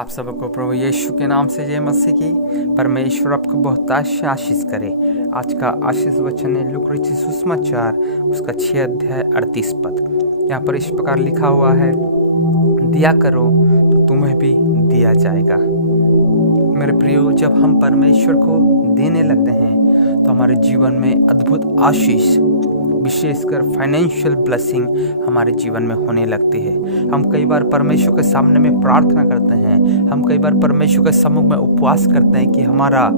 आप सबको प्रभु यीशु के नाम से जय मसीह की। परमेश्वर आपको बहुत आशीष करे। आज का आशीष वचन है लूका रचित सुसमाचार उसका 6 अध्याय 38 पद। यहाँ पर इस प्रकार लिखा हुआ है, दिया करो तो तुम्हें भी दिया जाएगा। मेरे प्रियो, जब हम परमेश्वर को देने लगते हैं तो हमारे जीवन में अद्भुत आशीष, विशेषकर फाइनेंशियल ब्लेसिंग हमारे जीवन में होने लगती है। हम कई बार परमेश्वर के सामने में प्रार्थना करते हैं, हम कई बार परमेश्वर के सम्मुख में उपवास करते हैं कि हमारा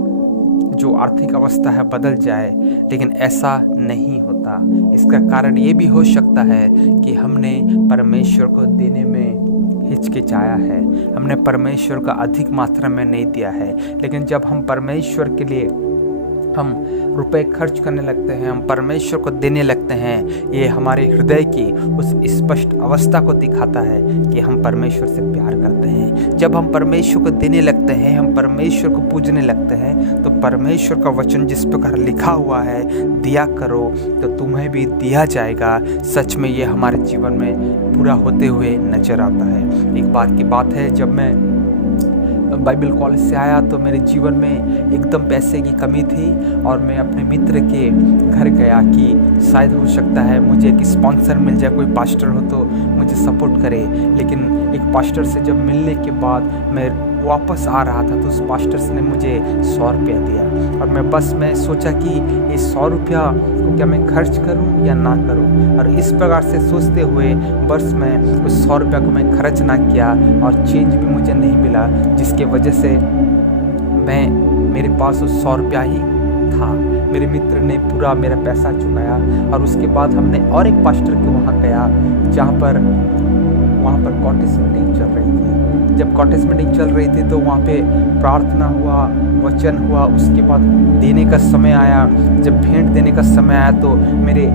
जो आर्थिक अवस्था है बदल जाए, लेकिन ऐसा नहीं होता। इसका कारण ये भी हो सकता है कि हमने परमेश्वर को देने में हिचकिचाया है, हमने परमेश्वर का अधिक मात्रा में नहीं दिया है। लेकिन जब हम परमेश्वर के लिए हम रुपए खर्च करने लगते हैं, हम परमेश्वर को देने लगते हैं, ये हमारे हृदय की उस स्पष्ट अवस्था को दिखाता है कि हम परमेश्वर से प्यार करते हैं। जब हम परमेश्वर को देने लगते हैं, हम परमेश्वर को पूजने लगते हैं, तो परमेश्वर का वचन जिस प्रकार लिखा हुआ है, दिया करो तो तुम्हें भी दिया जाएगा, सच में ये हमारे जीवन में पूरा होते हुए नजर आता है। एक बार की बात है, जब मैं बाइबल कॉलेज से आया तो मेरे जीवन में एकदम पैसे की कमी थी और मैं अपने मित्र के घर गया कि शायद हो सकता है मुझे एक स्पॉन्सर मिल जाए, कोई पास्टर हो तो मुझे सपोर्ट करे। लेकिन एक पास्टर से जब मिलने के बाद मैं वापस आ रहा था तो उस पास्टर ने मुझे 100 रुपया दिया और मैं बस में सोचा कि ये 100 रुपया को क्या मैं खर्च करूं या ना करूं, और इस प्रकार से सोचते हुए बस में उस 100 रुपया को मैं खर्च ना किया और चेंज भी मुझे नहीं मिला, जिसके वजह से मेरे पास उस 100 रुपया ही था। मेरे मित्र ने पूरा मेरा पैसा चुकाया और उसके बाद हमने और एक पास्टर के वहाँ गया जहाँ पर कॉटेज मीटिंग चल रही थी। जब कॉटेज मीटिंग चल रही थी तो वहाँ पे प्रार्थना हुआ, वचन हुआ, उसके बाद देने का समय आया। जब भेंट देने का समय आया तो मेरे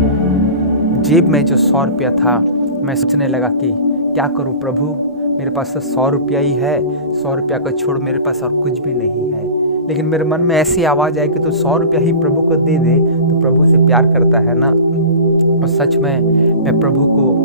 जेब में जो 100 रुपया था, मैं सोचने लगा कि क्या करूँ प्रभु, मेरे पास तो 100 रुपया ही है, 100 रुपया को छोड़ मेरे पास और कुछ भी नहीं है। लेकिन मेरे मन में ऐसी आवाज़ आई कि तो 100 रुपया ही प्रभु को दे दे, तो प्रभु से प्यार करता है ना। और सच में मैं प्रभु को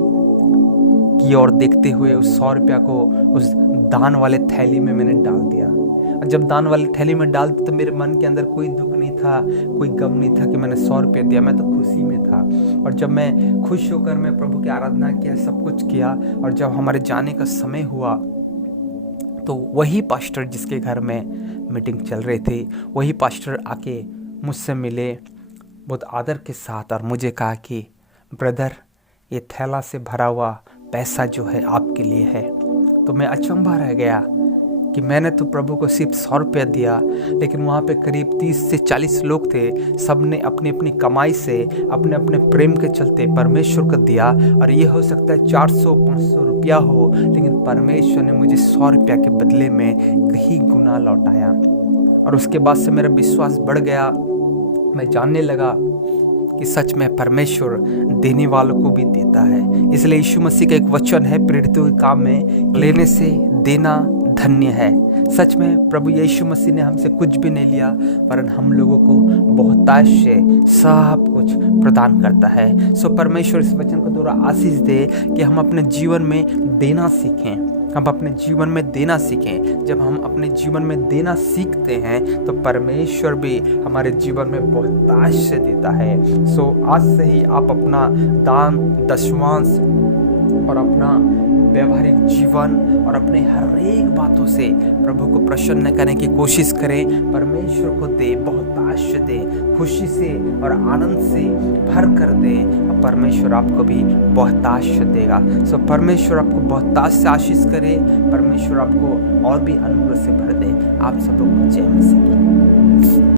की ओर देखते हुए उस 100 रुपया को उस दान वाले थैली में मैंने डाल दिया। और जब दान वाली थैली में डाल दिया तो मेरे मन के अंदर कोई दुख नहीं था, कोई गम नहीं था कि मैंने 100 रुपया दिया, मैं तो खुशी में था। और जब मैं खुश होकर मैं प्रभु की आराधना किया, सब कुछ किया, और जब हमारे जाने का समय हुआ तो वही पास्टर जिसके घर में मीटिंग चल रही थी, वही पास्टर आके मुझसे मिले बहुत आदर के साथ और मुझे कहा कि ब्रदर, ये थैला से भरा हुआ पैसा जो है आपके लिए है। तो मैं अचंभा रह गया कि मैंने तो प्रभु को सिर्फ 100 रुपया दिया, लेकिन वहाँ पे करीब 30 से 40 लोग थे, सब ने अपनी अपनी कमाई से अपने अपने प्रेम के चलते परमेश्वर को दिया। और ये हो सकता है 400-500 रुपया हो, लेकिन परमेश्वर ने मुझे 100 रुपया के बदले में कहीं गुना लौटाया। और उसके बाद से मेरा विश्वास बढ़ गया। मैं जानने लगा कि सच में परमेश्वर देने वालों को भी देता है। इसलिए यीशु मसीह का एक वचन है प्रेरितों के काम में, लेने से देना धन्य है। सच में प्रभु यीशु मसीह ने हमसे कुछ भी नहीं लिया, वरन हम लोगों को बहुतायत से सब कुछ प्रदान करता है। सो परमेश्वर इस वचन को द्वारा आशीष दे कि हम अपने जीवन में देना सीखें, हम अपने जीवन में देना सीखें। जब हम अपने जीवन में देना सीखते हैं तो परमेश्वर भी हमारे जीवन में बहुतायत से देता है। सो आज से ही आप अपना दान, दशमांश और अपना व्यवहारिक जीवन और अपने हर एक बातों से प्रभु को प्रसन्न करने की कोशिश करें। परमेश्वर को दे, बहुतायत से दे, खुशी से और आनंद से भर कर दे, और परमेश्वर आपको भी बहुतायत से देगा। सो परमेश्वर आपको बहुतायत से आशीष करे, परमेश्वर आपको और भी अनुग्रह से भर दे। आप सबको जय मसीह की।